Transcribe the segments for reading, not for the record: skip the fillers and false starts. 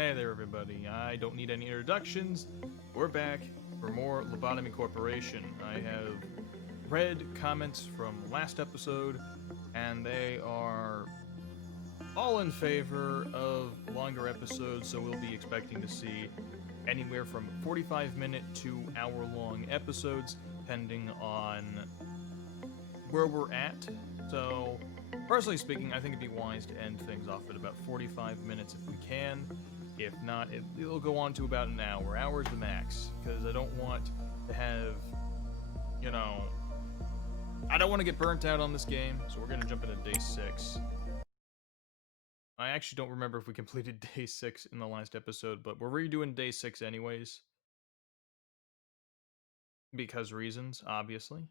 Hey there, everybody. I don't need any introductions. We're back for more Lobotomy Corporation. I have read comments from last episode, and they are all in favor of longer episodes, so we'll be expecting to see anywhere from 45-minute to hour-long episodes, depending on where we're at. So, personally speaking, I think it'd be wise to end things off at about 45 minutes if we can. If not, it'll go on to about an hour. Hour's the max, because I don't want to have, I don't want to get burnt out on this game, so we're going to jump into day 6. I actually don't remember if we completed day 6 in the last episode, but we're redoing day 6 anyways. Because reasons, obviously.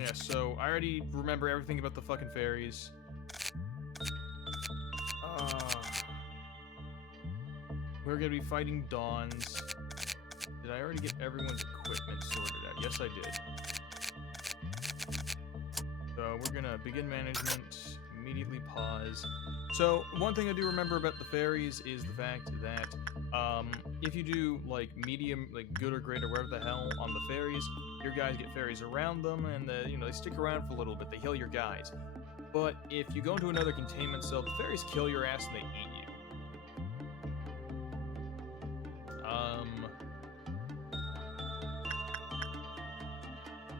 Yeah, so I already remember everything about the fucking fairies. We're gonna be fighting Dawns. Did I already get everyone's equipment sorted out? Yes, I did. So we're gonna begin management, immediately pause. So one thing I do remember about the fairies is the fact that if you do like medium, like good or great or whatever the hell on the fairies, your guys get fairies around them, and they stick around for a little bit. They heal your guys. But if you go into another containment cell, the fairies kill your ass and they eat you.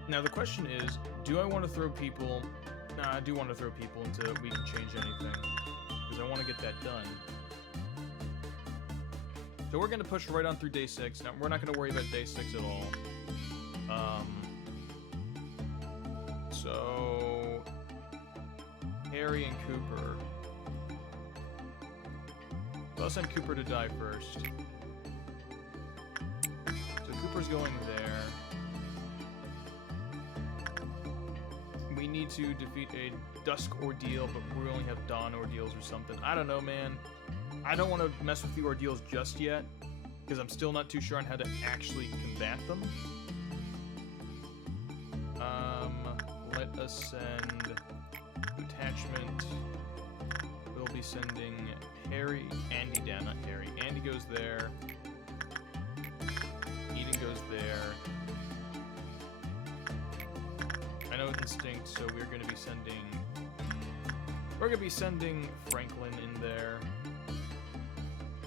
Now the question is, do I want to throw people? Nah, I do want to throw people until we can change anything, because I want to get that done. So we're gonna push right on through day 6. Now we're not gonna worry about day 6 at all. So Harry and Cooper. So I'll send Cooper to die first. So Cooper's going there. We need to defeat a Dusk Ordeal, but we only have Dawn Ordeals or something. I don't know, man. I don't want to mess with the Ordeals just yet, because I'm still not too sure on how to actually combat them. Let us send attachment. We'll be sending Andy down, not Harry. Andy goes there. Eden goes there. I know Instinct, so we're going to be sending Franklin in there.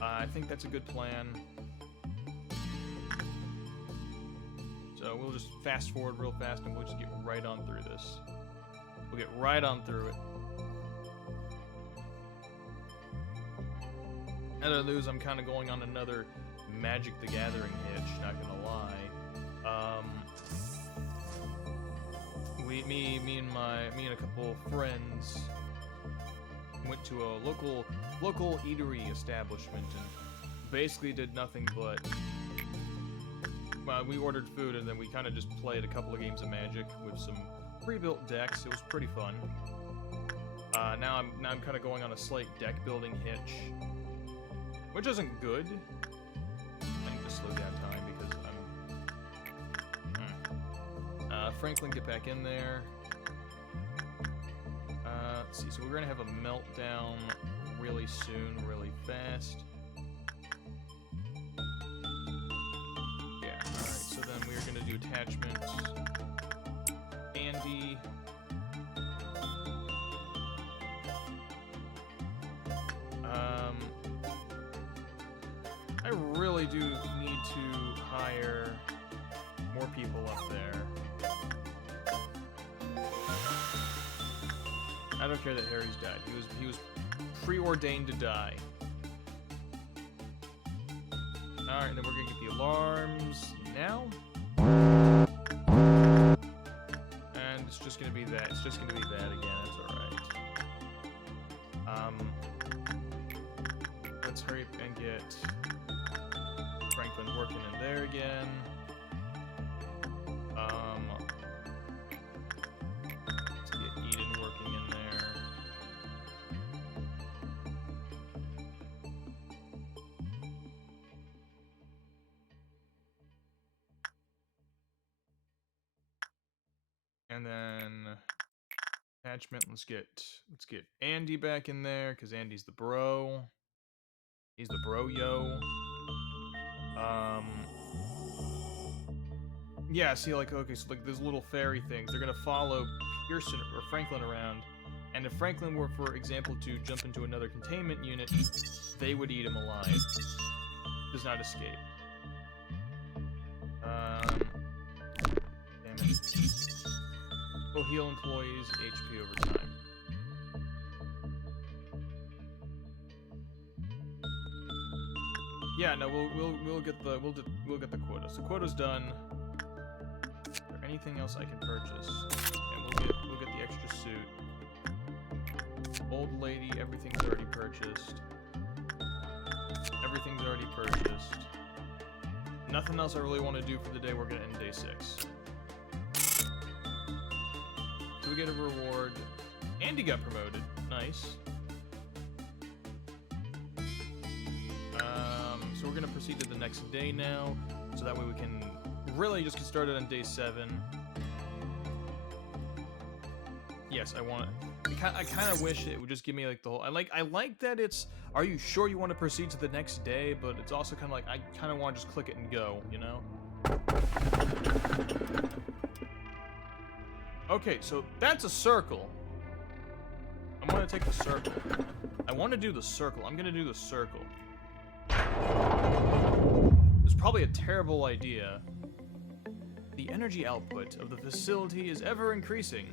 I think that's a good plan. So we'll just fast forward real fast and we'll just get right on through this. We'll get right on through it. Other news, I'm kind of going on another Magic the Gathering hitch, not gonna lie. Me and a couple friends went to a local eatery establishment and basically did nothing but we ordered food and then we kind of just played a couple of games of Magic with some pre-built decks. It was pretty fun. Now I'm kind of going on a slight deck building hitch, which isn't good. I need to slow down time because I'm. Franklin, get back in there. Let's see. So we're gonna have a meltdown really soon, really fast. So then we're going to do attachment. Andy. I really do need to hire more people up there. I don't care that Harry's died. He was preordained to die. Alright, and then we're gonna get the alarms now. And it's just gonna be that. It's just gonna be that again. That's alright. Let's hurry up and get Franklin working in there again. Let's get Eden working in there. And then attachment. Let's get Andy back in there, because Andy's the bro. He's the bro, yo. Yeah, see, like, okay, so, like, those little fairy things, they're gonna follow Pearson or Franklin around, and if Franklin were, for example, to jump into another containment unit, they would eat him alive. Does not escape. Damn it. Will heal employees HP over time. Yeah, no, we'll get the quota. So quota's done. Is there anything else I can purchase? And we'll get the extra suit. Old lady, everything's already purchased. Everything's already purchased. Nothing else I really want to do for the day. We're gonna end day 6. So we get a reward. Andy got promoted. Nice. So we're gonna proceed to the next day now, so that way we can really just get started on day 7. Yes, I want. I kind of wish it would just give me like the whole. I like that it's. Are you sure you want to proceed to the next day? But it's also kind of like I kind of want to just click it and go. You know. Okay, so that's a circle. I'm gonna take the circle. I want to do the circle. I'm gonna do the circle. It's probably a terrible idea. The energy output of the facility is ever increasing.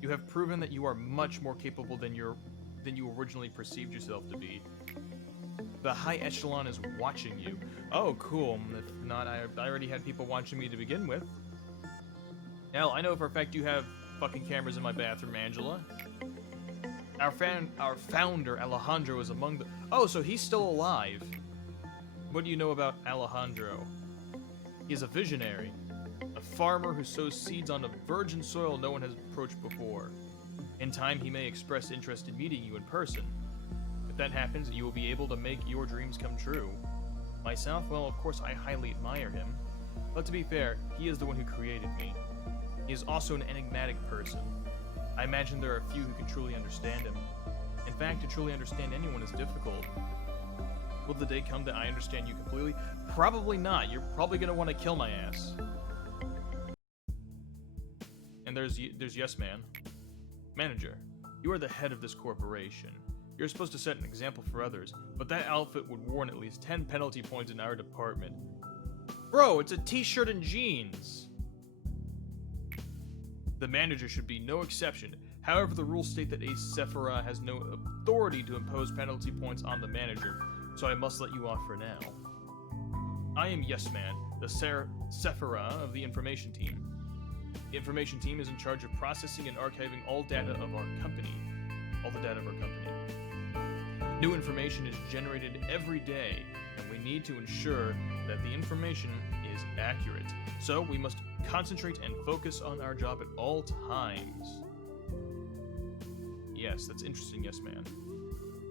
You have proven that you are much more capable than you originally perceived yourself to be. The high echelon is watching you. Oh, cool. If not, I already had people watching me to begin with. Hell, I know for a fact you have fucking cameras in my bathroom, Angela. Our founder, Alejandro, is among the... Oh, so he's still alive. What do you know about Alejandro? He is a visionary. A farmer who sows seeds on a virgin soil no one has approached before. In time, he may express interest in meeting you in person. If that happens, you will be able to make your dreams come true. Myself, well, of course, I highly admire him. But to be fair, he is the one who created me. He is also an enigmatic person. I imagine there are few who can truly understand him. In fact, to truly understand anyone is difficult. Will the day come that I understand you completely? Probably not. You're probably going to want to kill my ass. And there's Yes Man. Manager, you are the head of this corporation. You're supposed to set an example for others, but that outfit would warrant at least 10 penalty points in our department. Bro, it's a t-shirt and jeans! The manager should be no exception. However, the rules state that a Sephira has no authority to impose penalty points on the manager, so I must let you off for now. I am Yes Man, the Sephira of the information team. The information team is in charge of processing and archiving all data of our company. All the data of our company. New information is generated every day, and we need to ensure that the information is accurate. So we must concentrate and focus on our job at all times. Yes, that's interesting, Yes Man.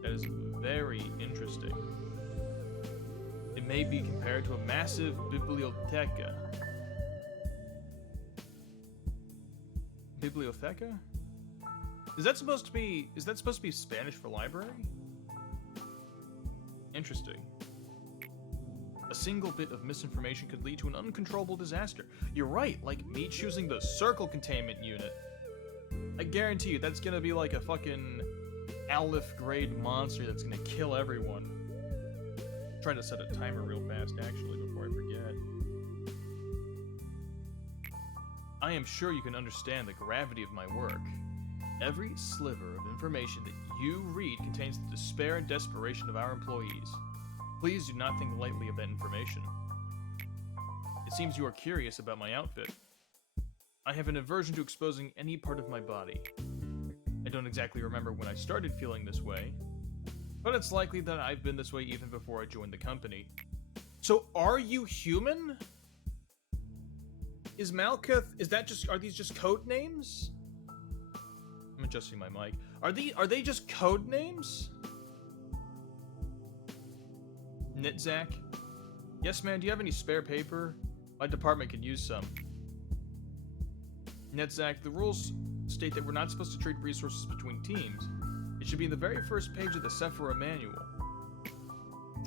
That is very interesting. It may be compared to a massive biblioteca. Biblioteca? Is that supposed to be Spanish for library? Interesting. A single bit of misinformation could lead to an uncontrollable disaster. You're right, like me choosing the circle containment unit. I guarantee you that's gonna be like a fucking Aleph grade monster that's gonna kill everyone. I'm trying to set a timer real fast actually before I forget. I am sure you can understand the gravity of my work. Every sliver of information that you read contains the despair and desperation of our employees. Please do not think lightly of that information. It seems you are curious about my outfit. I have an aversion to exposing any part of my body. I don't exactly remember when I started feeling this way, but it's likely that I've been this way even before I joined the company. So are you human? Is Malkuth, are these just code names? I'm adjusting my mic. Are they just code names? Nitzak? Yes, man, do you have any spare paper? My department could use some. Nitzak, the rules state that we're not supposed to trade resources between teams. It should be in the very first page of the Sephora manual.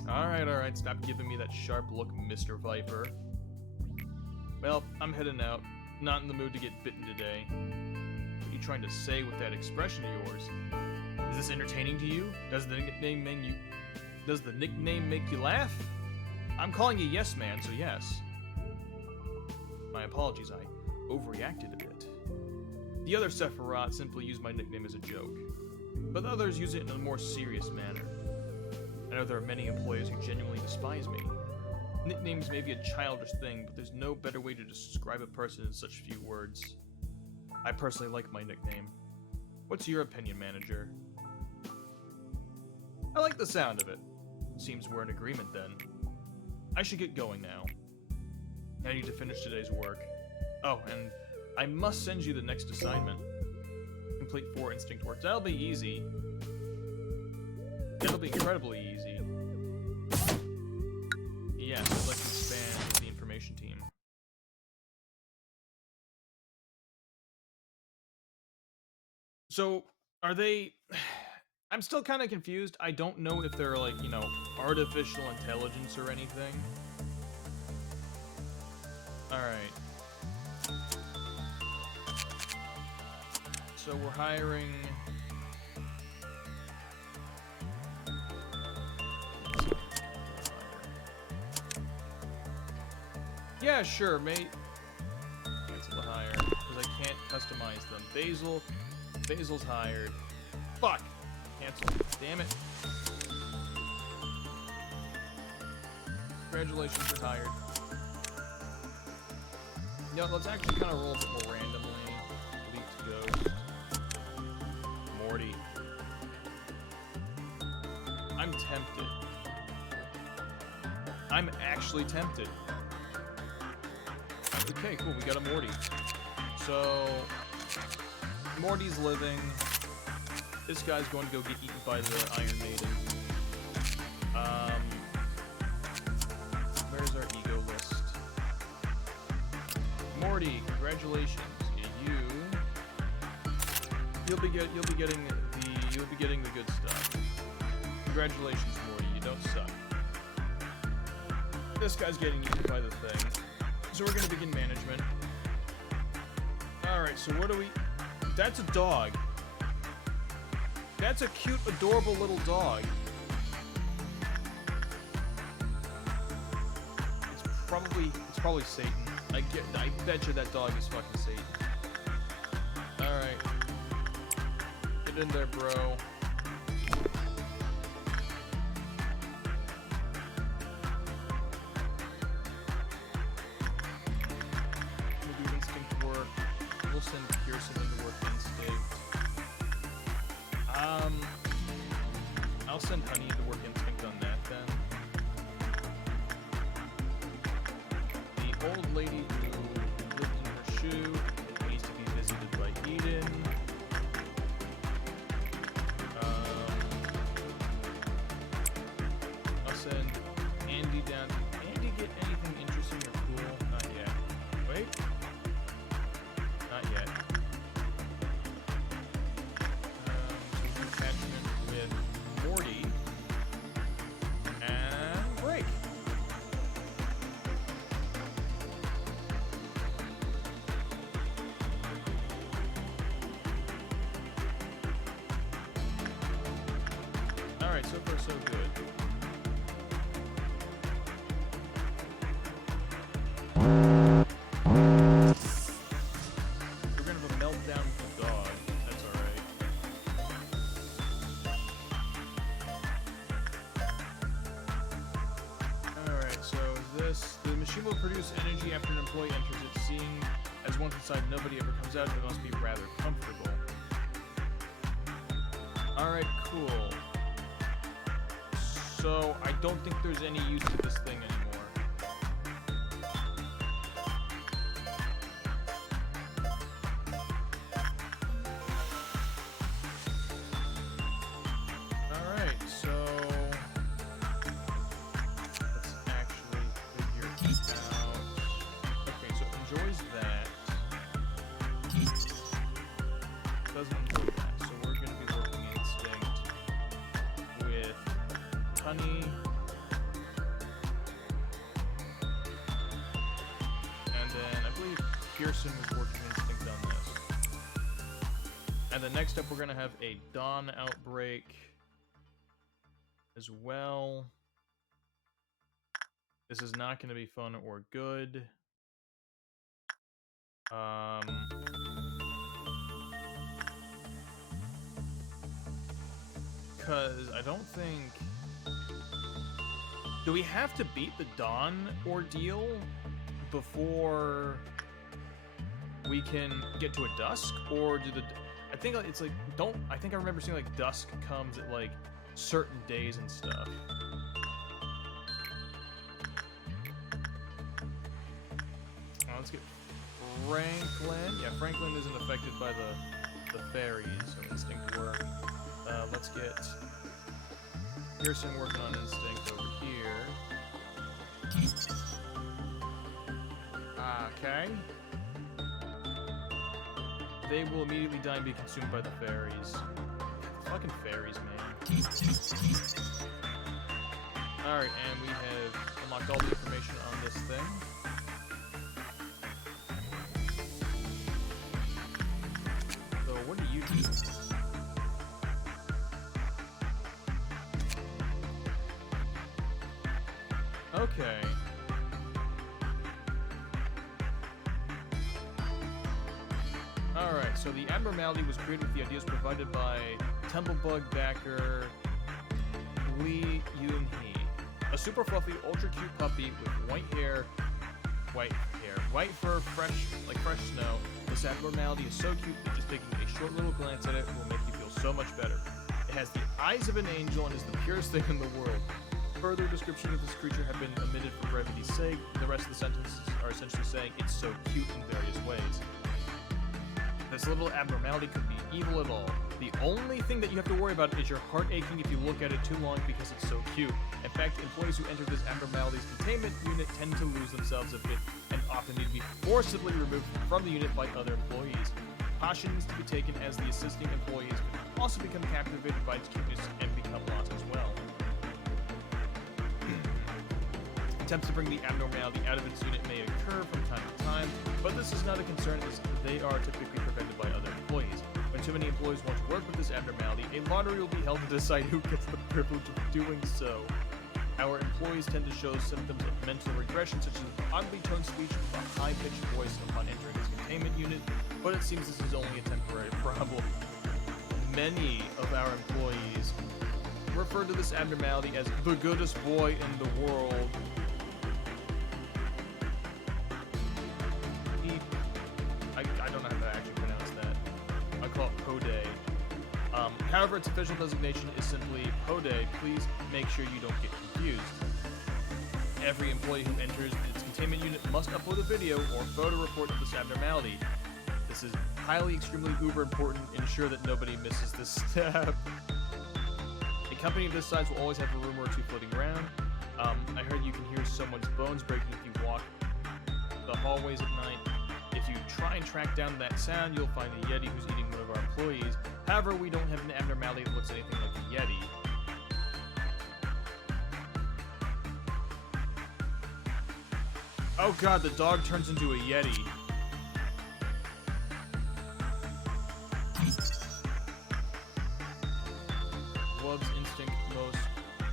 Alright, stop giving me that sharp look, Mr. Viper. Well, I'm heading out. Not in the mood to get bitten today. What are you trying to say with that expression of yours? Is this entertaining to you? Does the nickname make you laugh? I'm calling you Yes Man, so yes. My apologies, I overreacted a bit. The other Sephiroth simply used my nickname as a joke, but the others use it in a more serious manner. I know there are many employees who genuinely despise me. Nicknames may be a childish thing, but there's no better way to describe a person in such few words. I personally like my nickname. What's your opinion, manager? I like the sound of it. Seems we're in agreement then. I should get going now. I need to finish today's work. Oh, and I must send you the next assignment. Complete 4 instinct works. That'll be easy. It'll be incredibly easy. Yes, I'd like to expand the information team. So, are they... I'm still kind of confused. I don't know if they're like, you know, artificial intelligence or anything. Alright. So we're hiring... Yeah, sure, mate. Cancel the hire, because I can't customize them. Basil's hired. Fuck! Cancel. Damn it. Congratulations, you're hired. Yeah, let's actually kind of roll a bit more randomly. Delete Ghost. Morty. I'm tempted. I'm actually tempted. Okay, cool, we got a Morty. So, Morty's living. This guy's going to go get eaten by the Iron Maiden. Where's our ego list? Morty, congratulations. You'll be getting the good stuff. Congratulations, Morty. You don't suck. This guy's getting eaten by the thing. So we're gonna begin management. Alright, so what do we... That's a dog. That's a cute, adorable little dog. It's probably Satan. I bet you that dog is fucking Satan. Alright. Get in there, bro. I'll send Honey to work instinct on that then. The old lady who lived in her shoe needs to be visited by Eden. I'll send Andy down. Did Andy get anything interesting or cool? Not yet. Wait. Not yet. Morty and break. Alright, so far so good. We're gonna have a meltdown with the dog. That's alright. The machine will produce energy after an employee enters it. Seeing as once inside nobody ever comes out, it must be rather comfortable. Alright, cool. So, I don't think there's any use to this thing anymore. honey. And then I believe Pearson was working instinct on this. And then next up we're gonna have a dawn outbreak as well. This is not gonna be fun or good. Because I don't think... Do we have to beat the dawn ordeal before we can get to a dusk? Or do the... I think it's like... I think I remember seeing like dusk comes at like certain days and stuff. Let's get Franklin. Yeah, Franklin isn't affected by the fairies, so instinct work. Let's get Pearson working on instinct over here. Okay. They will immediately die and be consumed by the fairies. Fucking fairies, man. Alright, and we have unlocked all the information on this thing. So, what do you do? Okay. Alright, so the abnormality was created with the ideas provided by Templebug backer Lee Yoon-hee. A super fluffy, ultra cute puppy with white fur, fresh snow. This abnormality is so cute that just taking a short little glance at it will make you feel so much better. It has the eyes of an angel and is the purest thing in the world. Further description of this creature have been omitted for brevity's sake. The rest of the sentences are essentially saying it's so cute in various ways. This little abnormality could be evil at all. The only thing that you have to worry about is your heart aching if you look at it too long because it's so cute. In fact, employees who enter this abnormality's containment unit tend to lose themselves a bit and often need to be forcibly removed from the unit by other employees. Caution needs to be taken as the assisting employees can also become captivated by its cuteness and become lost as well. Attempts to bring the abnormality out of its unit may occur from time to time, but this is not a concern as they are typically prevented by other employees. When too many employees want to work with this abnormality, a lottery will be held to decide who gets the privilege of doing so. Our employees tend to show symptoms of mental regression, such as oddly toned speech with a high-pitched voice upon entering its containment unit, but it seems this is only a temporary problem. Many of our employees refer to this abnormality as the goodest boy in the world. I don't know how to actually pronounce that. I call it Pode. However, its official designation is simply Pode. Please make sure you don't get confused. Every employee who enters its containment unit must upload a video or photo report of this abnormality. This is highly, extremely uber important. Ensure that nobody misses this step. A company of this size will always have a rumor or two floating around. I heard you can hear someone's bones breaking if you walk the hallways at night. If you try and track down that sound, you'll find a Yeti who's eating one of our employees. However, we don't have an abnormality that looks anything like a Yeti. Oh god, the dog turns into a Yeti. Love's instinct most.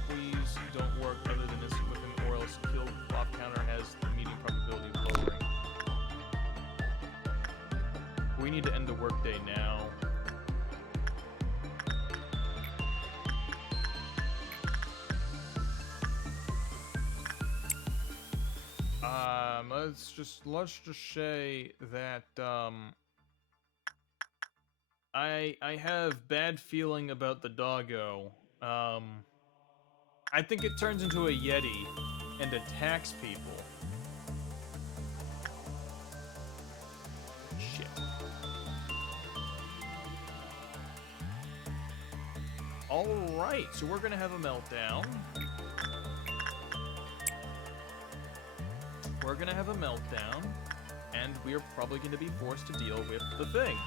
Please don't work other than instinct with him or else kill off counter has the meeting probability of lowering. We need to end the workday now. Let's just say that I have bad feeling about the doggo. I think it turns into a Yeti and attacks people. Shit. Alright, so we're gonna have a meltdown. We're gonna have a meltdown, and we're probably gonna be forced to deal with the thing.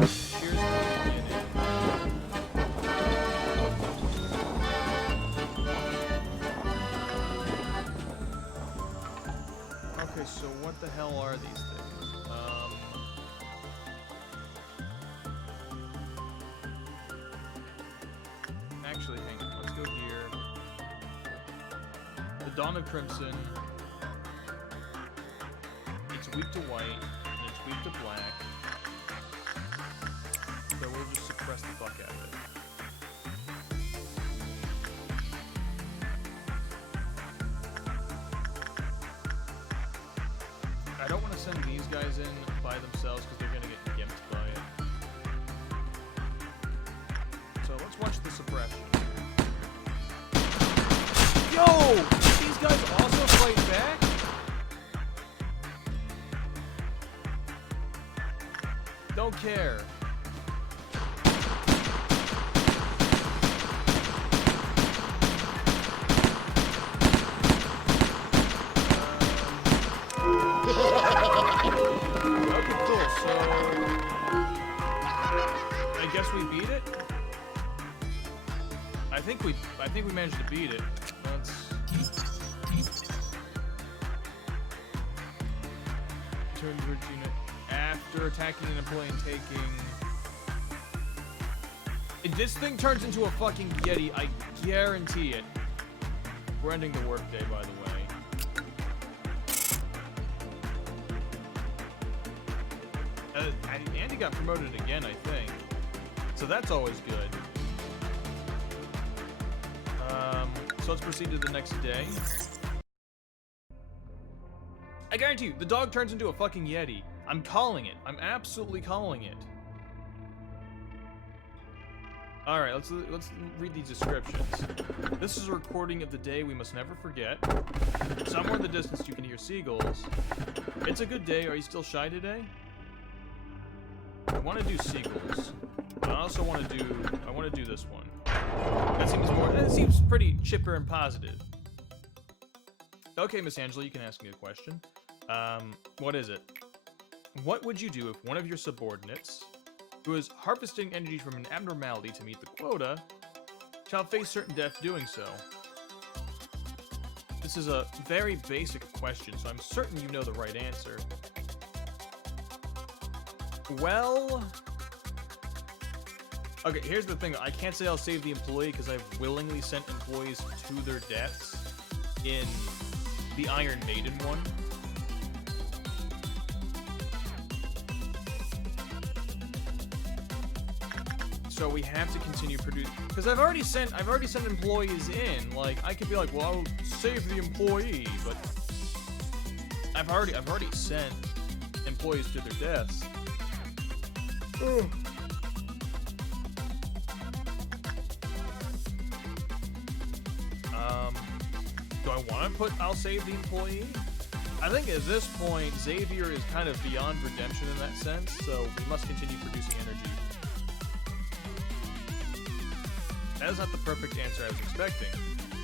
Cheers to the beginning. actually, hang on. Let's go here. The Dawn of Crimson. It's weak to white, and it's weak to black. So we'll just suppress the fuck out of it. I don't want to send these guys in by themselves because they're going to get gimped by it. So let's watch the suppression. Yo! These guys also fight back? Don't care. Okay, cool. So I guess we beat it. I think we managed to beat it. Let's turn to unit after attacking an employee and taking. If this thing turns into a fucking Yeti, I guarantee it. We're ending the workday, by the way. Andy got promoted again, I think. So that's always good. So let's proceed to the next day. I guarantee you, the dog turns into a fucking Yeti. I'm calling it. I'm absolutely calling it. Alright, let's read these descriptions. This is a recording of the day we must never forget. Somewhere in the distance you can hear seagulls. It's a good day. Are you still shy today? I want to do seagulls. But I also want to do this one. That seems pretty chipper and positive. Okay, Miss Angela, you can ask me a question. What is it? What would you do if one of your subordinates, who is harvesting energy from an abnormality to meet the quota, shall face certain death doing so? This is a very basic question, so I'm certain you know the right answer. Well... Okay, here's the thing. I can't say I'll save the employee because I've willingly sent employees to their deaths in the Iron Maiden one. So we have to continue producing, because I've already sent employees in. Like, I could be like, well, I'll save the employee, but I've already sent employees to their deaths. Ugh. Do I want to put I'll save the employee? I think at this point, Xavier is kind of beyond redemption in that sense, so we must continue producing energy. That is not the perfect answer I was expecting.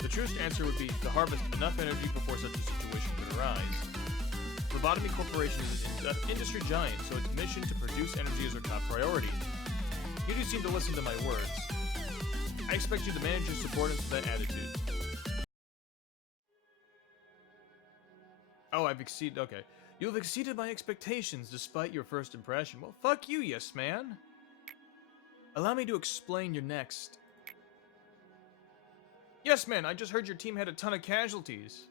The truest answer would be to harvest enough energy before such a situation could arise. Lobotomy Corporation is an industry giant, so its mission to produce energy is our top priority. You do seem to listen to my words. I expect you to manage your subordinates with that attitude. Oh, okay. You've exceeded my expectations despite your first impression. Well, fuck you, yes man. Allow me to explain your next. Yes, man, I just heard your team had a ton of casualties.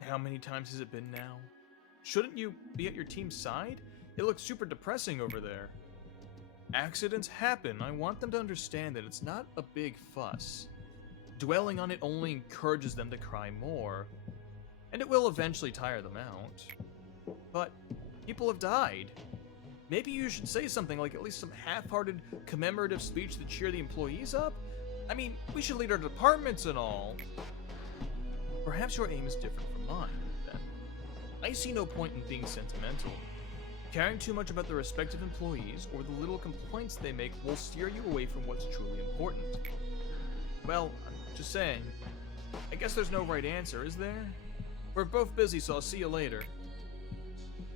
How many times has it been now? Shouldn't you be at your team's side? It looks super depressing over there. Accidents happen. I want them to understand that it's not a big fuss. Dwelling on it only encourages them to cry more. And it will eventually tire them out. But people have died. Maybe you should say something like at least some half-hearted commemorative speech to cheer the employees up? I mean, we should lead our departments and all. Perhaps your aim is different from mine, then. I see no point in being sentimental. Caring too much about the respective employees or the little complaints they make will steer you away from what's truly important. Well, I'm just saying. I guess there's no right answer, is there? We're both busy, so I'll see you later.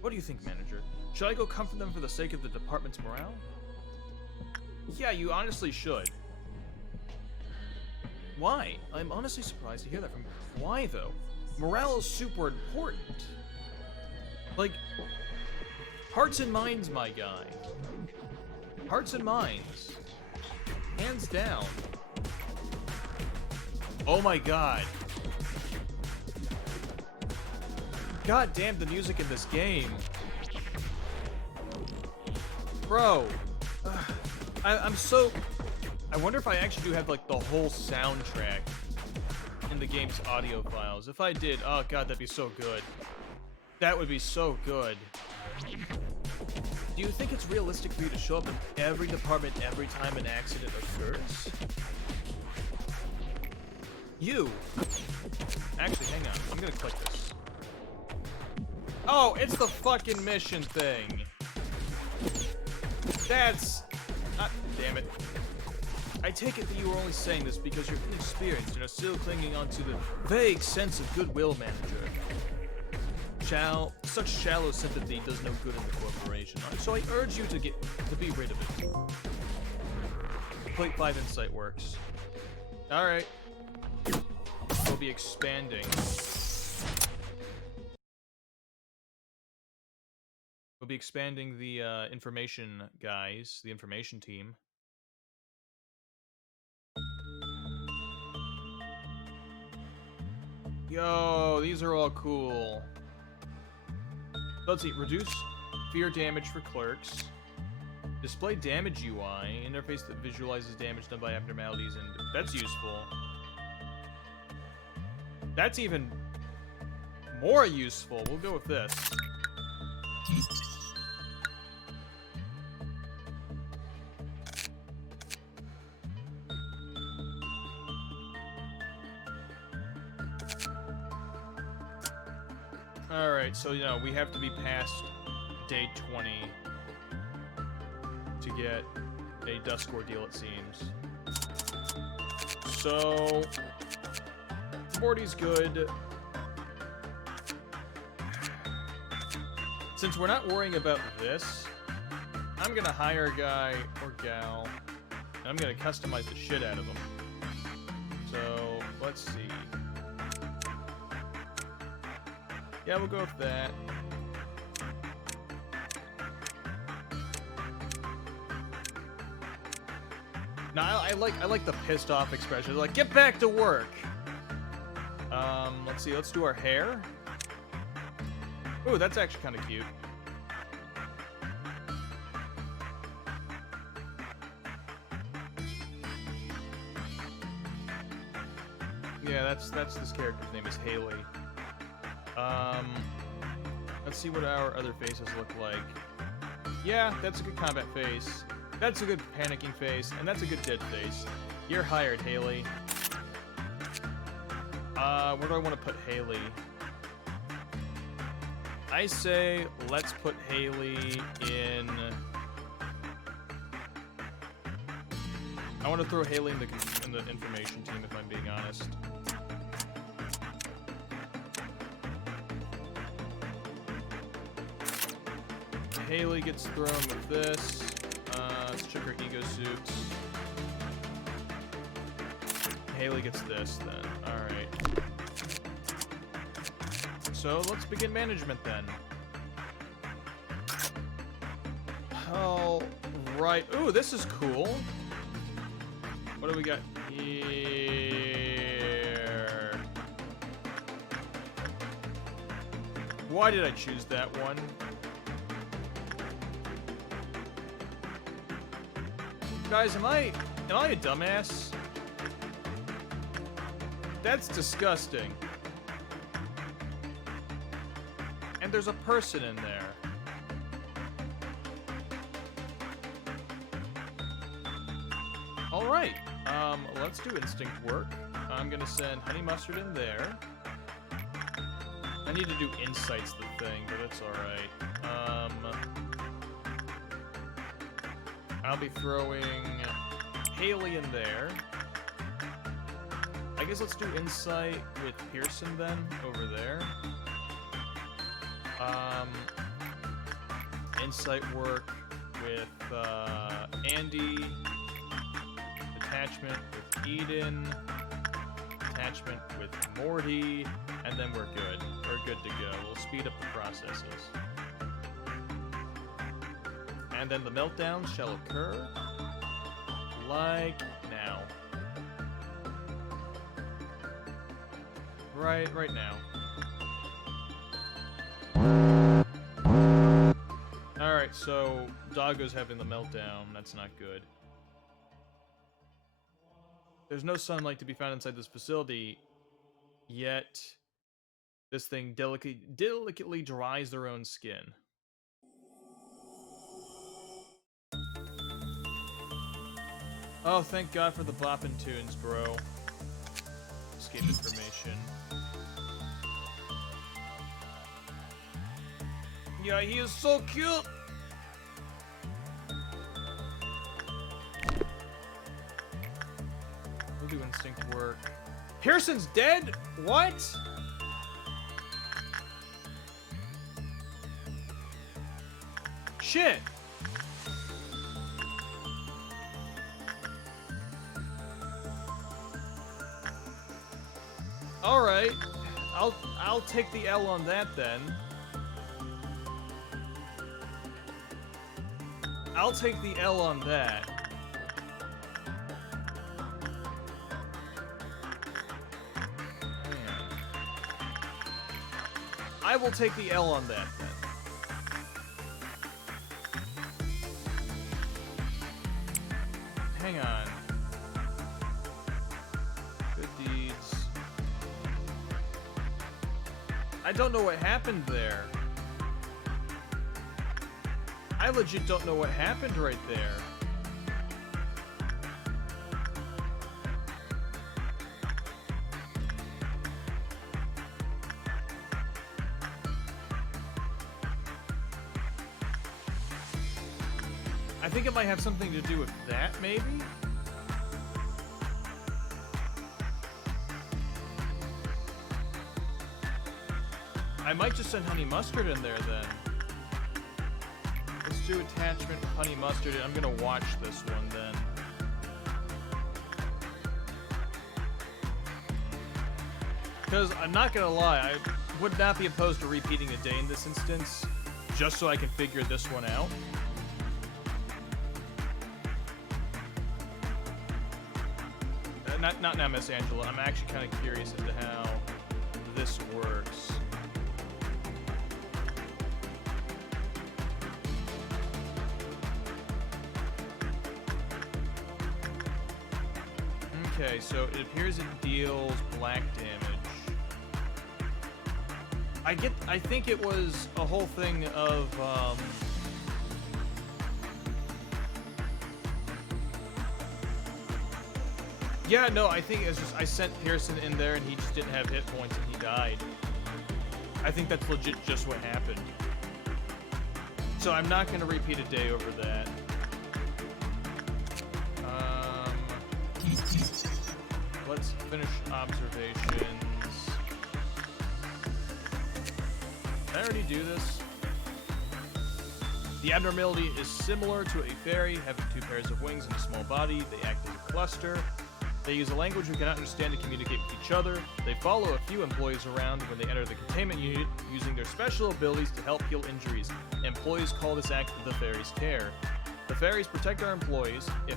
What do you think, manager? Should I go comfort them for the sake of the department's morale? Yeah, you honestly should. Why? I'm honestly surprised to hear that from you. Why, though? Morale is super important. Like, hearts and minds, my guy. Hearts and minds. Hands down. Oh my god. God damn the music in this game. Bro. I'm so... I wonder if I actually do have, like, the whole soundtrack in the game's audio files. If I did, oh god, that'd be so good. That would be so good. Do you think it's realistic for you to show up in every department every time an accident occurs? You! Actually, hang on. I'm gonna click this. Oh, it's the fucking mission thing! That's... damn it. I take it that you were only saying this because you're inexperienced and are still clinging on to the vague sense of goodwill, manager. Such shallow sympathy does no good in the corporation, so I urge you to be rid of it. Plate 5 insight works. Alright. We'll be expanding. We'll be expanding the information guys, the information team. Yo, these are all cool. Let's see, reduce fear damage for clerks. Display damage UI, interface that visualizes damage done by abnormalities, and that's useful. That's even more useful. We'll go with this. Alright, so, you know, we have to be past day 20 to get a Dusk Ordeal, it seems. So, Morty's good. Since we're not worrying about this, I'm gonna hire a guy or gal, and I'm gonna customize the shit out of them. So, let's see. Yeah, we'll go with that. No, I like the pissed off expression. Like, get back to work. Let's see. Let's do our hair. Ooh, that's actually kind of cute. Yeah, that's this character's name is Haley. Let's see what our other faces look like. Yeah, that's a good combat face. That's a good panicking face, and that's a good dead face. You're hired, Haley. Where do I want to put Haley? I say let's put Haley in... I want to throw Haley in the information team, if I'm being honest. Haley gets thrown with this. Let's check her ego suits. Haley gets this, then. Alright. So, let's begin management, then. Alright. Ooh, this is cool. What do we got here? Why did I choose that one? Guys, am I a dumbass? That's disgusting. And there's a person in there. Alright, let's do instinct work. I'm gonna send Honey Mustard in there. I need to do insights the thing, but it's alright. I'll be throwing Haley in there. I guess let's do insight with Pearson then, over there. Insight work with Andy. Attachment with Eden. Attachment with Morty. And then we're good. We're good to go. We'll speed up the processes. And then the meltdown shall occur Like now. Right now. Alright, so Doggo's having the meltdown. That's not good. There's no sunlight to be found inside this facility, yet this thing delicately dries their own skin. Oh, thank God for the boppin' tunes, bro. Escape information. Yeah, he is so cute! We'll do instinct work. Pearson's dead? What? Shit! Alright. I'll take the L on that then. I'll take the L on that. I will take the L on that then. Hang on. Good deeds. I don't know what happened there. I legit don't know what happened right there. I think it might have something to do with that, maybe? I might just send honey mustard in there then. Let's do attachment honey mustard. I'm gonna watch this one then. Because I'm not gonna lie, I would not be opposed to repeating a day in this instance, just so I can figure this one out. Not now, Miss Angela. I'm actually kind of curious as to how this works. Okay, so it appears it deals black damage. I think it was a whole thing of, yeah, no, I think it's just I sent Pearson in there and he just didn't have hit points and he died. I think that's legit just what happened. So I'm not going to repeat a day over that. Let's finish observations. Did I already do this? The abnormality is similar to a fairy, having two pairs of wings and a small body. They act as a cluster. They use a language we cannot understand to communicate with each other. They follow a few employees around when they enter the containment unit, using their special abilities to help heal injuries. Employees call this act the fairies' care. The fairies protect our employees. If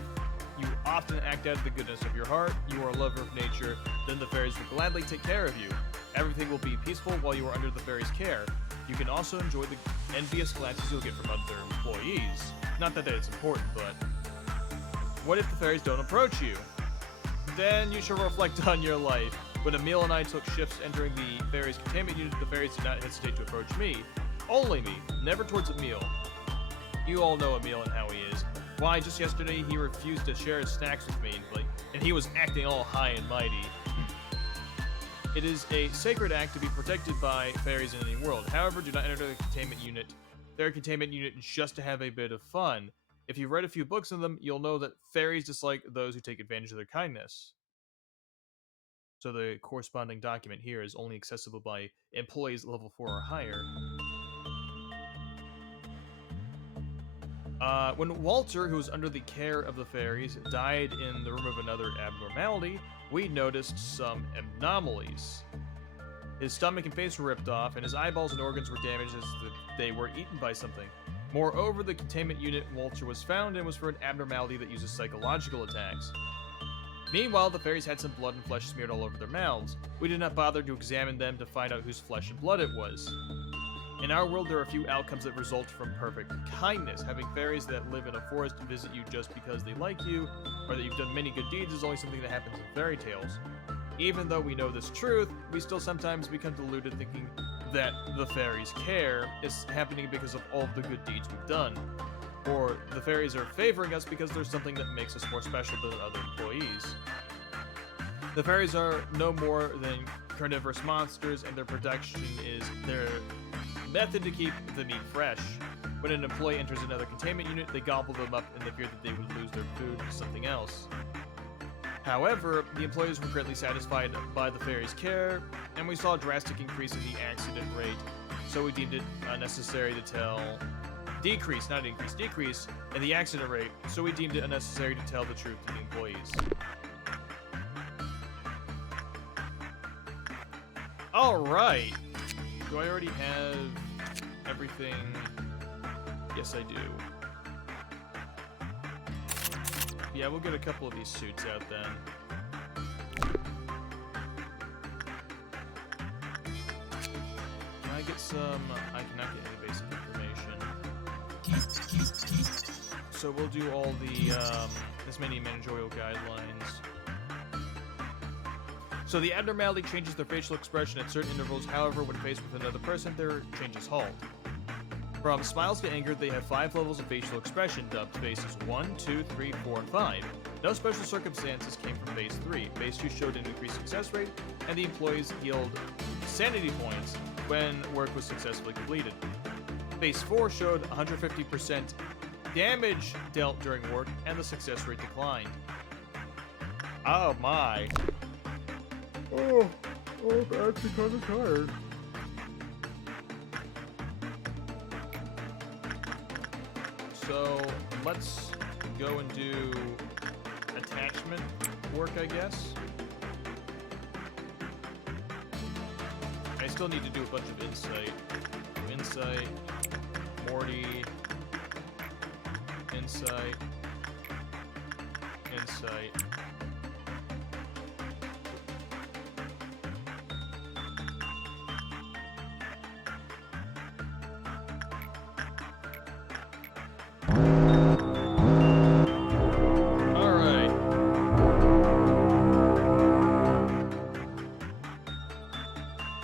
you often act out of the goodness of your heart, you are a lover of nature, then the fairies will gladly take care of you. Everything will be peaceful while you are under the fairies' care. You can also enjoy the envious glances you'll get from other employees. Not that it's important, but what if the fairies don't approach you? Then you should reflect on your life. When Emil and I took shifts entering the fairies' containment unit, the fairies did not hesitate to approach me. Only me, never towards Emil. You all know Emil and how he is. Why, just yesterday he refused to share his snacks with me, and he was acting all high and mighty. It is a sacred act to be protected by fairies in any world. However, do not enter the containment unit. Their containment unit is just to have a bit of fun. If you've read a few books on them, you'll know that fairies dislike those who take advantage of their kindness. So the corresponding document here is only accessible by employees level 4 or higher. When Walter, who was under the care of the fairies, died in the room of another abnormality, we noticed some anomalies. His stomach and face were ripped off, and his eyeballs and organs were damaged as they were eaten by something. Moreover, the containment unit Walter was found in was for an abnormality that uses psychological attacks. Meanwhile, the fairies had some blood and flesh smeared all over their mouths. We did not bother to examine them to find out whose flesh and blood it was. In our world, there are a few outcomes that result from perfect kindness. Having fairies that live in a forest visit you just because they like you, or that you've done many good deeds, is only something that happens in fairy tales. Even though we know this truth, we still sometimes become deluded thinking that the fairies care is happening because of all the good deeds we've done. Or the fairies are favoring us because there's something that makes us more special than other employees. The fairies are no more than carnivorous monsters, and their production is their method to keep the meat fresh. When an employee enters another containment unit, they gobble them up in the fear that they would lose their food to something else. However, the employees were greatly satisfied by the fairies' care, and we saw a drastic increase in the accident rate, so we deemed it unnecessary to tell... Decrease, not increase, decrease in the accident rate, so we deemed it unnecessary to tell the truth to the employees. Alright! Do I already have everything? Yes, I do. Yeah, we'll get a couple of these suits out then. Can I get some... I cannot get any basic information. So we'll do all the, as many managerial guidelines. So the abnormality changes their facial expression at certain intervals, however, when faced with another person, their changes halt. From smiles to anger, they have 5 levels of facial expression, dubbed phases 1, 2, 3, 4, and 5. No special circumstances came from phase 3. Phase 2 showed an increased success rate, and the employees healed sanity points when work was successfully completed. Phase 4 showed 150% damage dealt during work, and the success rate declined. Oh my. Oh, I'm actually kind of tired. So, let's go and do attachment work, I guess. I still need to do a bunch of insight. Insight, Morty, insight, insight.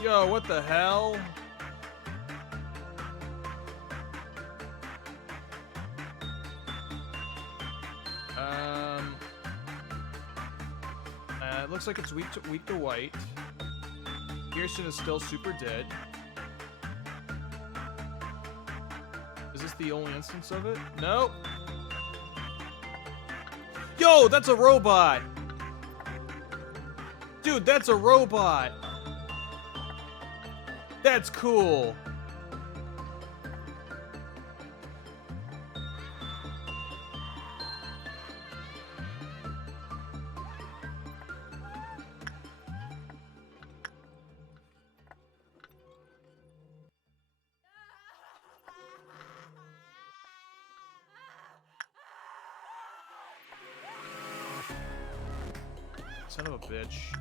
Yo, what the hell? It looks like it's weak to white. Pearson is still super dead. Is this the only instance of it? Nope. Yo, that's a robot! Dude, that's a robot! That's cool! Son of a bitch.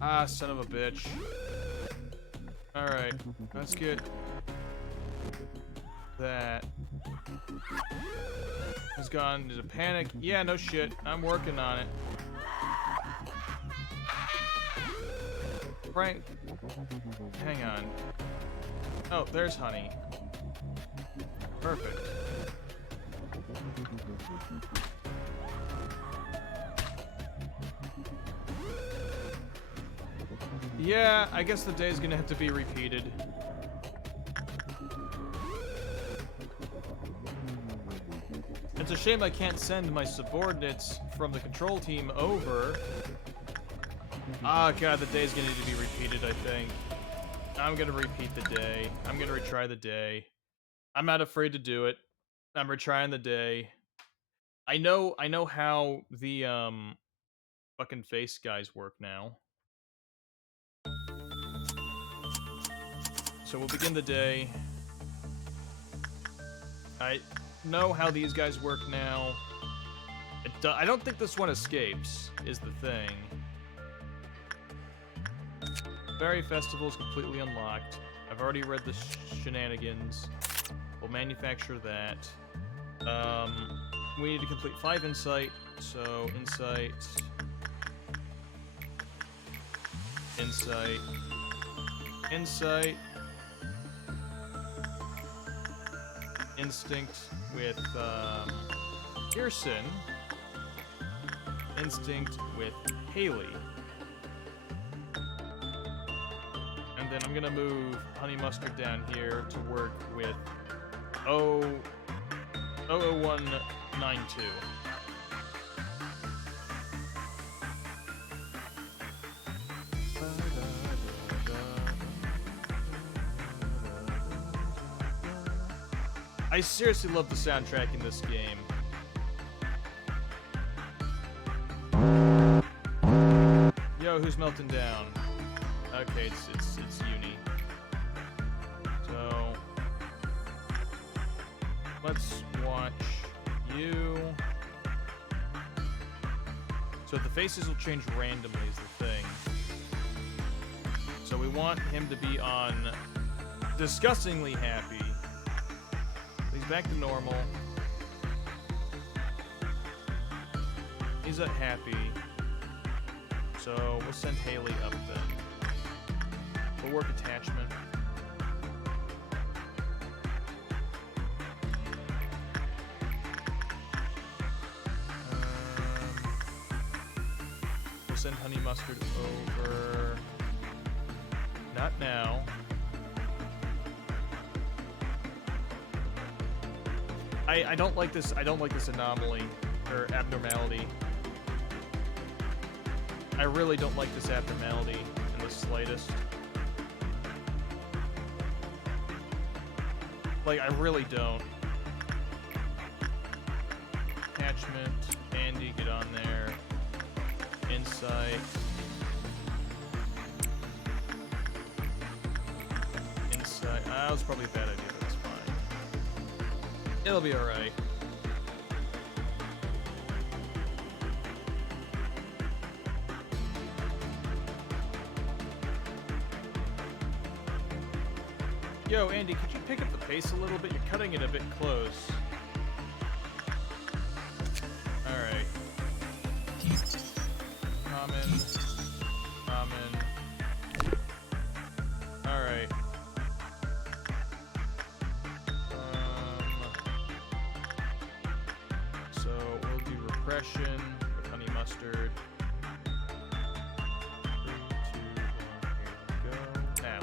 Ah, son of a bitch. Alright, let's get that. Has gone into panic. Yeah, no shit. I'm working on it. Frank. Hang on. Oh, there's Honey. Perfect. Yeah, I guess the day's gonna have to be repeated. It's a shame I can't send my subordinates from the control team over. Ah, God, the day's gonna need to be repeated, I think. I'm gonna repeat the day. I'm gonna retry the day. I'm not afraid to do it. I'm retrying the day. I know how the, fucking face guys work now. so we'll begin the day. I know how these guys work now. I don't think this one escapes, is the thing. Berry Festival is completely unlocked. I've already read the shenanigans. We'll manufacture that. We need to complete 5 insight, so insight, insight, insight, instinct with Pearson, instinct with Haley. And then I'm gonna move Honey Mustard down here to work with 00192. I seriously love the soundtrack in this game. Yo, who's melting down? Okay, it's Uni. So let's watch you. So the faces will change randomly is the thing. So we want him to be on disgustingly happy. He's back to normal. He's at happy. So we'll send Haley up then. We'll work attachment. We'll send Honey Mustard over. Not now. I don't like this. I don't like this anomaly or abnormality. I really don't like this abnormality in the slightest. Like, I really don't. Attachment, Andy, get on there. Insight. Insight. That was probably a bad idea, but it's fine. It'll be alright. Yo, Andy, could you pick up the pace a little bit? You're cutting it a bit close. Alright. Common. Common. Alright. So we'll do repression with Honey Mustard. 3, 2, 1, here we go. Now.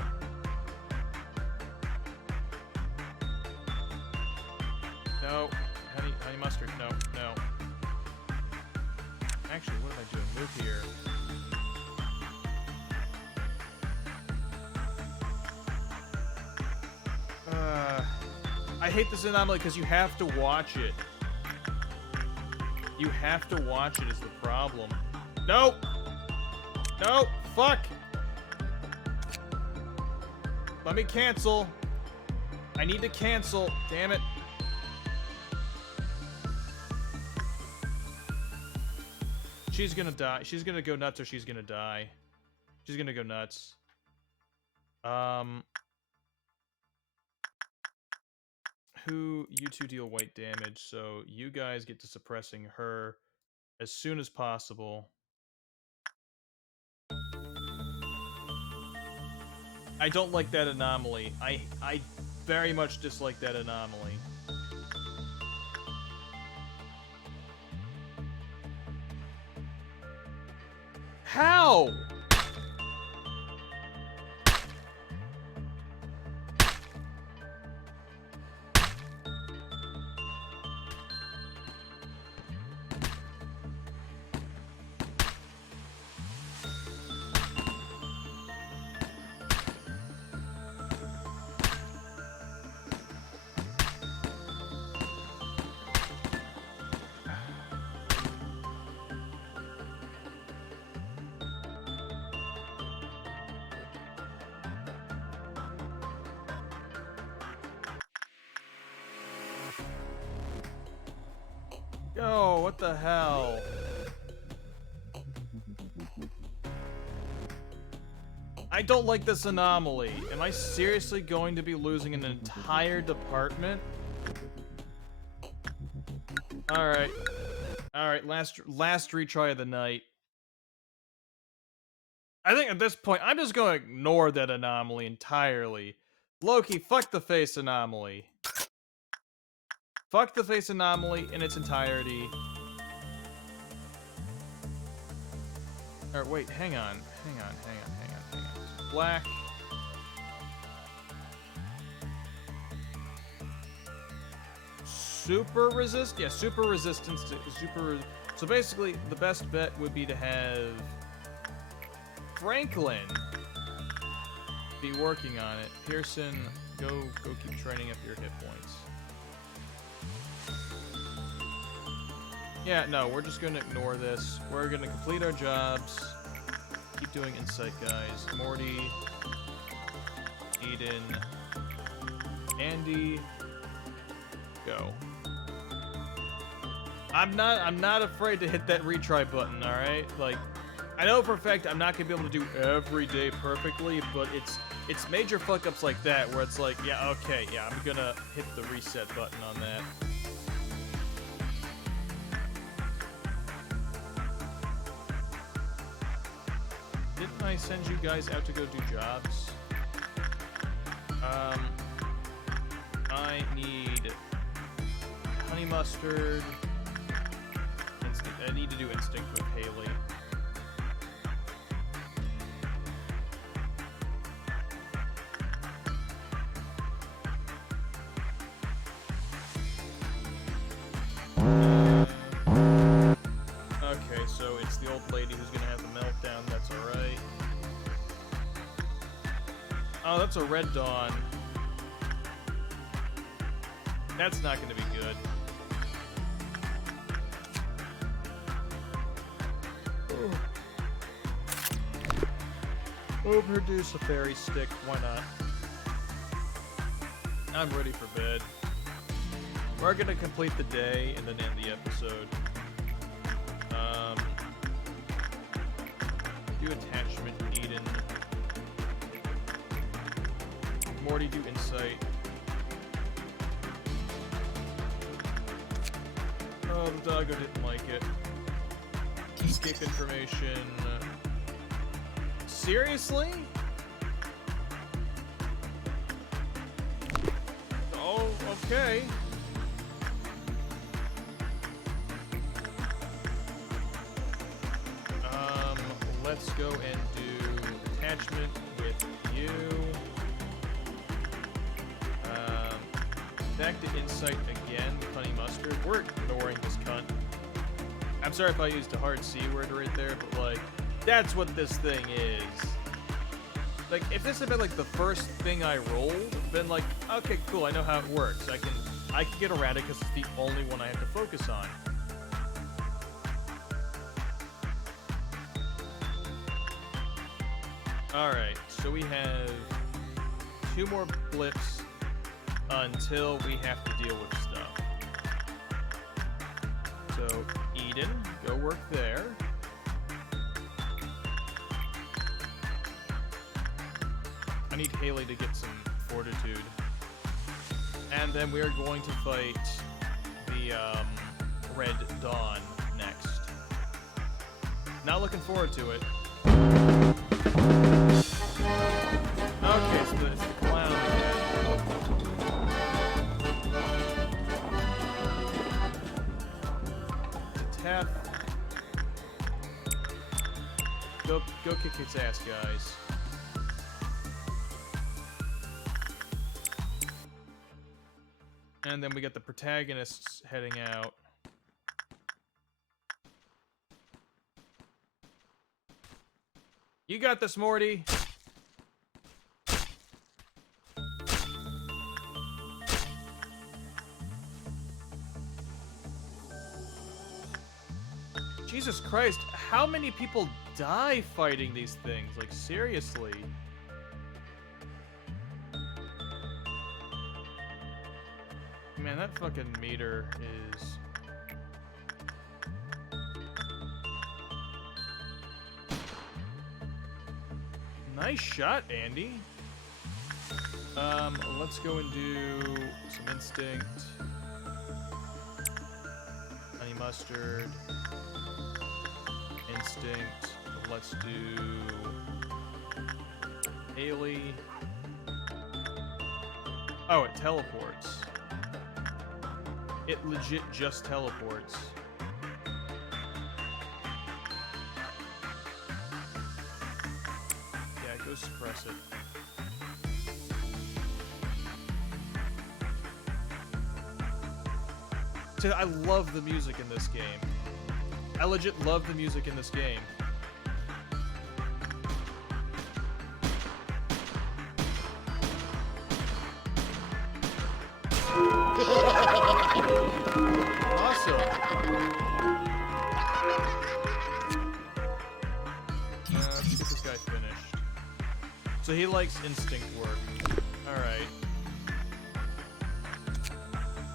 No, honey mustard, no. Actually, what am I doing? Move here. I hate this anomaly because you have to watch it. You have to watch it is the problem. No! No! Fuck! Let me cancel. I need to cancel. Damn it. She's gonna die. She's gonna go nuts or she's gonna die. She's gonna go nuts. You two deal white damage, so you guys get to suppressing her as soon as possible. I don't like that anomaly. I very much dislike that anomaly. How? Go! What the hell? I don't like this anomaly. Am I seriously going to be losing an entire department? Alright. Alright, last retry of the night. I think at this point, I'm just gonna ignore that anomaly entirely. Loki, fuck the face anomaly. Fuck the face anomaly in its entirety. Or wait, hang on. Black. Super resist? Yeah, super resistance to super. So basically, the best bet would be to have Franklin be working on it. Pearson, go keep training up your hit points. Yeah, no, we're just gonna ignore this. We're gonna complete our jobs. Keep doing insight, guys. Morty, Eden, Andy, go. I'm not afraid to hit that retry button, alright? Like, I know for a fact I'm not gonna be able to do every day perfectly, but it's major fuck-ups like that where it's like, yeah, okay, yeah, I'm gonna hit the reset button on that. Didn't I send you guys out to go do jobs? I need honey mustard. I need to do instinct with Haley. Okay, so it's the old lady who's gonna have the meltdown. That's alright. Oh, that's a red dawn. That's not gonna be good. Overproduce a fairy stick, why not? I'm ready for bed. We're gonna complete the day and then end the episode. Do attachment, Eden. Morty, do insight. Oh, the doggo didn't like it. Escape information. Seriously? Oh, okay. Let's go and do attachment with you. Back to insight again, honey mustard. We're ignoring this cunt. I'm sorry if I used a hard C word right there, but like, that's what this thing is. Like, if this had been like the first thing I rolled, been like, okay, cool, I know how it works. I can get around it because it's the only one I have to focus on. Alright, so we have 2 more blips until we have to deal with stuff. So, Eden, go work there. I need Haley to get some fortitude. And then we are going to fight the Red Dawn next. Not looking forward to it. Okay, so it's the clown again. Tap. Go kick its ass, guys. And then we got the protagonists heading out. You got this, Morty. Jesus Christ, how many people die fighting these things? Like, seriously. Man, that fucking meter is Nice shot, Andy. Let's go and do some instinct. Honey mustard. Instinct. Let's do Haley. Oh, it teleports. It legit just teleports. Yeah, go suppress it. Dude, I love the music in this game. I legit love the music in this game. Awesome. Let's get this guy finished. So he likes instinct work. Alright.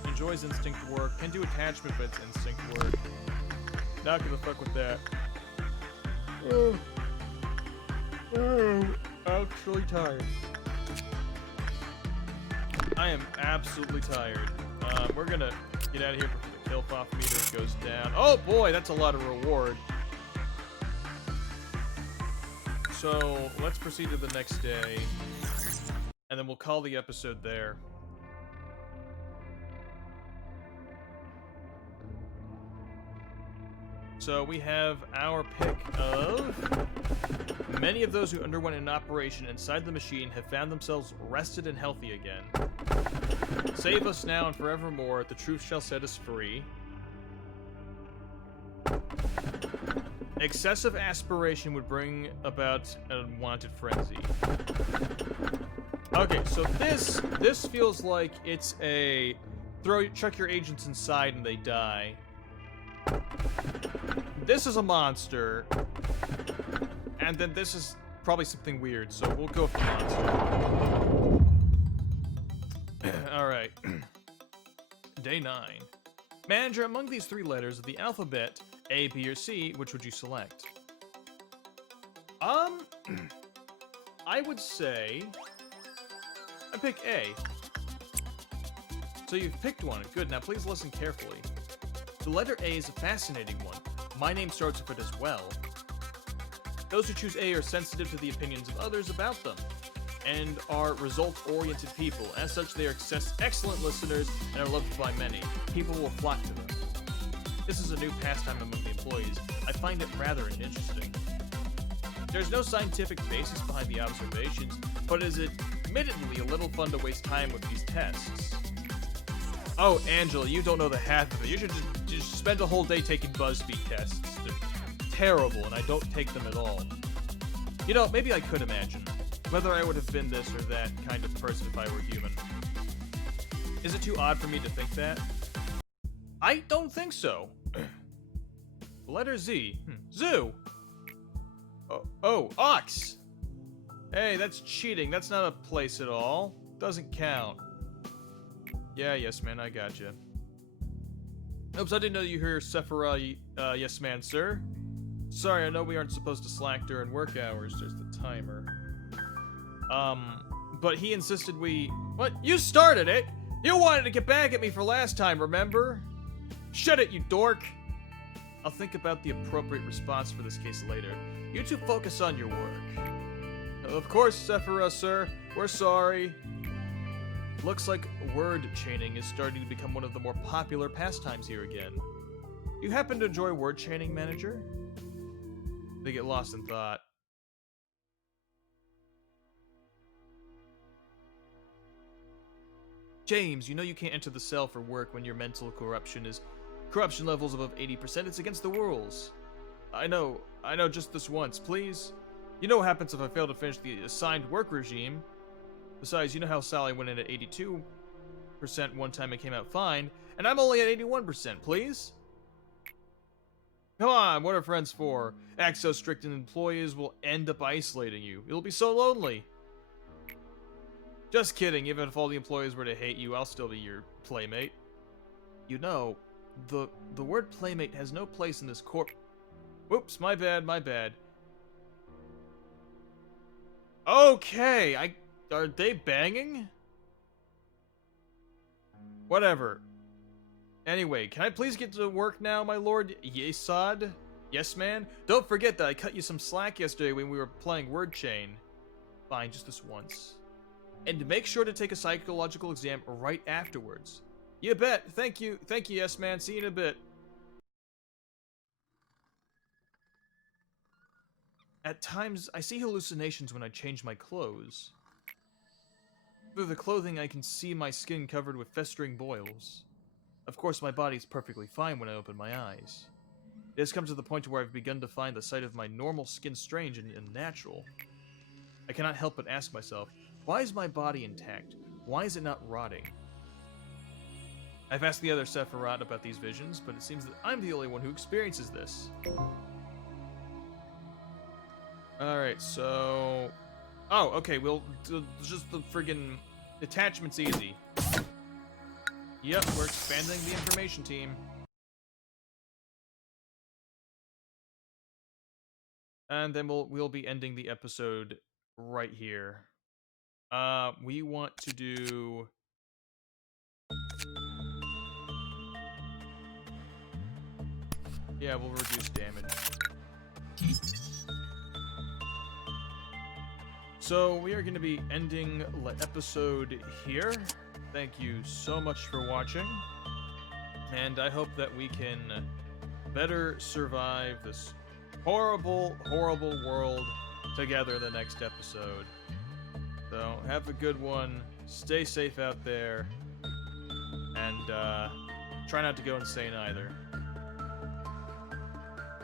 Enjoys instinct work. Can do attachment, but it's instinct work. Not gonna fuck with that. Actually tired. I am absolutely tired. We're gonna get out of here before the kill off meter goes down. Oh boy, that's a lot of reward. So let's proceed to the next day, and then we'll call the episode there. So we have our pick of... Many of those who underwent an operation inside the machine have found themselves rested and healthy again. Save us now and forevermore, the truth shall set us free. Excessive aspiration would bring about an unwanted frenzy. Okay, so this feels like it's a chuck your agents inside and they die. This is a monster. And then this is probably something weird, so we'll go for monster. Alright. Day 9. Manager, among these 3 letters of the alphabet, A, B, or C, which would you select? I would say... I pick A. So you've picked one. Good, now please listen carefully. The letter A is a fascinating one. My name starts with it as well. Those who choose A are sensitive to the opinions of others about them, and are result-oriented people. As such, they are excellent listeners and are loved by many. People will flock to them. This is a new pastime among the employees. I find it rather interesting. There's no scientific basis behind the observations, but it is admittedly a little fun to waste time with these tests. Oh, Angela, you don't know the half of it. You should just spend a whole day taking BuzzFeed tests. They're terrible, and I don't take them at all. You know, maybe I could imagine whether I would have been this or that kind of person if I were human. Is it too odd for me to think that? I don't think so. Letter Z. Zoo! Oh, ox! Hey, that's cheating. That's not a place at all. Doesn't count. Yeah, yes, man, I gotcha. Oops, I didn't know you were Sephora, yes, man, sir. Sorry, I know we aren't supposed to slack during work hours. There's the timer. But he insisted we... What? You started it! You wanted to get back at me for last time, remember? Shut it, you dork! I'll think about the appropriate response for this case later. You two focus on your work. Of course, Sephora, sir. We're sorry. Looks like word chaining is starting to become one of the more popular pastimes here again. You happen to enjoy word chaining, manager? They get lost in thought. James, you know you can't enter the cell for work when your mental corruption levels above 80%. It's against the rules. I know, just this once, please. You know what happens if I fail to finish the assigned work regime. Besides, you know how Sally went in at 82% one time and came out fine, and I'm only at 81%, please? Come on, what are friends for? Act so strict and employees will end up isolating you. You'll be so lonely. Just kidding, even if all the employees were to hate you, I'll still be your playmate. You know, the word playmate has no place in this Whoops, my bad. Okay, are they banging? Whatever. Anyway, can I please get to work now, my lord Yesod? Yes, man? Don't forget that I cut you some slack yesterday when we were playing Word Chain. Fine, just this once. And make sure to take a psychological exam right afterwards. You bet. Thank you, yes, man. See you in a bit. At times, I see hallucinations when I change my clothes. Through the clothing, I can see my skin covered with festering boils. Of course, my body is perfectly fine when I open my eyes. It has come to the point where I've begun to find the sight of my normal skin strange and unnatural. I cannot help but ask myself, why is my body intact? Why is it not rotting? I've asked the other Sephiroth about these visions, but it seems that I'm the only one who experiences this. Alright, so... Oh, okay, well, just the friggin' attachment's easy. Yep, we're expanding the information team. And then we'll be ending the episode right here. We want to do... Yeah, we'll reduce damage. So we are going to be ending the episode here. Thank you so much for watching. And I hope that we can better survive this horrible, horrible world together the next episode. So have a good one. Stay safe out there. And try not to go insane either.